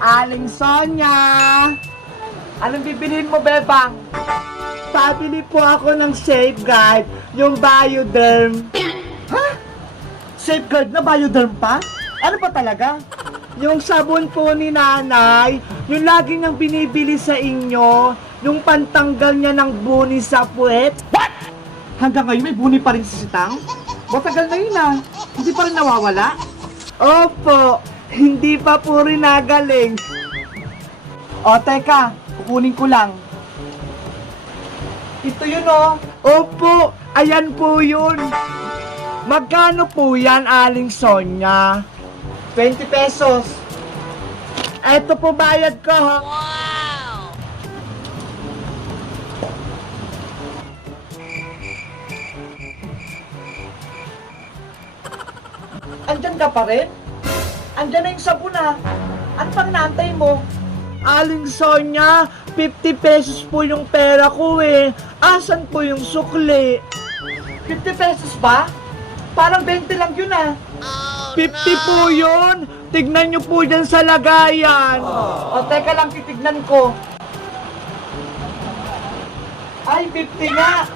Aling Sonia! Anong bibilhin mo, Bebang? Pabili po ako ng Safeguard, yung Bioderm. Ha? Safeguard na Bioderm pa? Ano pa talaga? Yung sabon po ni nanay, yung lagi niyang binibili sa inyo, yung pantanggal niya ng buni sa puwet. What? Hanggang ngayon may buni pa rin si Sitang? Matagal na yun ah. Hindi pa rin nawawala? Opo, hindi pa po rin nagaling. O, teka, kukunin ko lang. Ito yun oh. Opo, ayan po yun. Magkano po yan, Aling Sonia? 20 pesos. Eto po bayad ko ha. Wow! Andyan ka pa rin? Andyan na yung sabon ha. Ano pang naantay mo? Aling Sonia, 50 pesos po yung pera ko eh. Asan po yung sukli? 50 pesos ba? Parang 20 lang yun ah. 50 po yun! Tignan nyo po dyan sa lagayan! O, teka lang, titignan ko. Ay, 50 nga!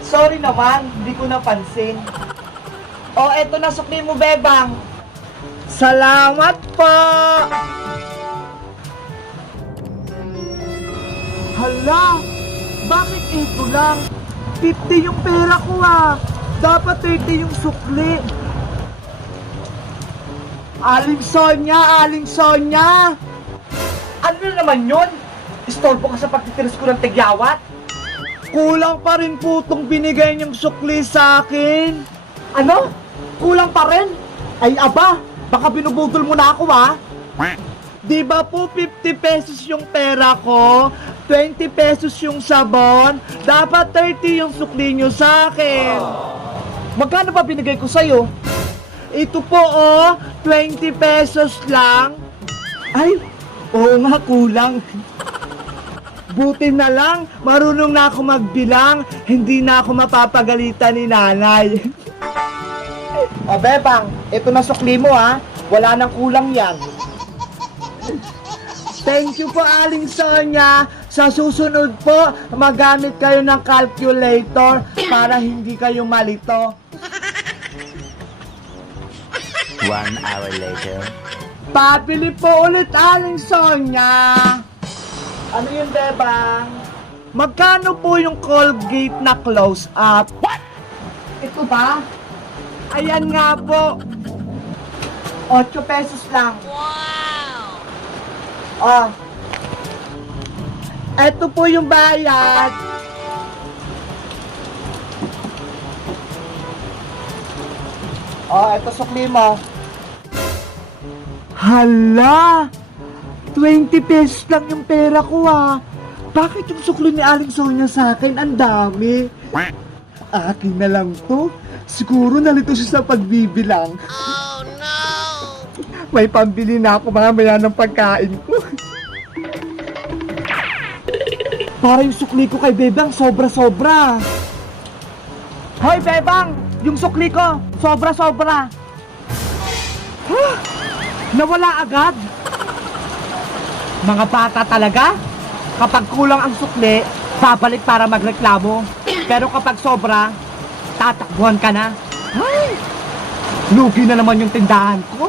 Sorry naman, hindi ko napansin. O, eto na, sukli mo, Bebang. Salamat po! Hala! Bakit ito lang? 50 yung pera ko ah! Dapat 30 yung sukli. Aling Sonia! Aling Sonia! Ano na naman yun? Istorbo ka sa pagtitiris ko ng tigyawat? Kulang pa rin po itong binigay niyong sukli sa akin. Ano? Kulang pa rin? Ay aba, baka binubudol mo na ako ha? Di ba po 50 pesos yung pera ko? 20 pesos yung sabon? Dapat 30 yung sukli niyo sa akin. Magkano ba binigay ko sa'yo? Ito po oh, 20 pesos lang. Ay, oo nga, kulang. Buti na lang, marunong na ako magbilang. Hindi na ako mapapagalitan ni nanay. O Bebang, ito na sukli mo ha. Wala nang kulang yan. Thank you po, Aling Sonia. Sa susunod po, magamit kayo ng calculator para hindi kayo malito. 1 hour later. Pabili po ulit, Aling Sonia. Ano yun, Bebang? Magkano po yung Colgate na close-up? What? Ito ba? Ayan nga po. 8 pesos lang. Wow! Oh. Ito po yung bayad. Oh, ito sukli mo. Hala! 20 pesos lang yung pera ko ah. Bakit yung sukli ni Aling Sonia sa akin ang dami? Akin na lang to. Siguro nalito siya sa pagbibilang. Oh no! May pambili na ako mamaya ng pagkain ko. Para yung sukli ko kay Bebang sobra-sobra. Hoy Bebang! Yung sukli ko, sobra-sobra. Huh? Nawala agad. Mga bata talaga. Kapag kulang ang sukli, babalik para magreklamo. Pero kapag sobra, tatakbuhan ka na. Ay! Lugi na naman yung tindahan ko.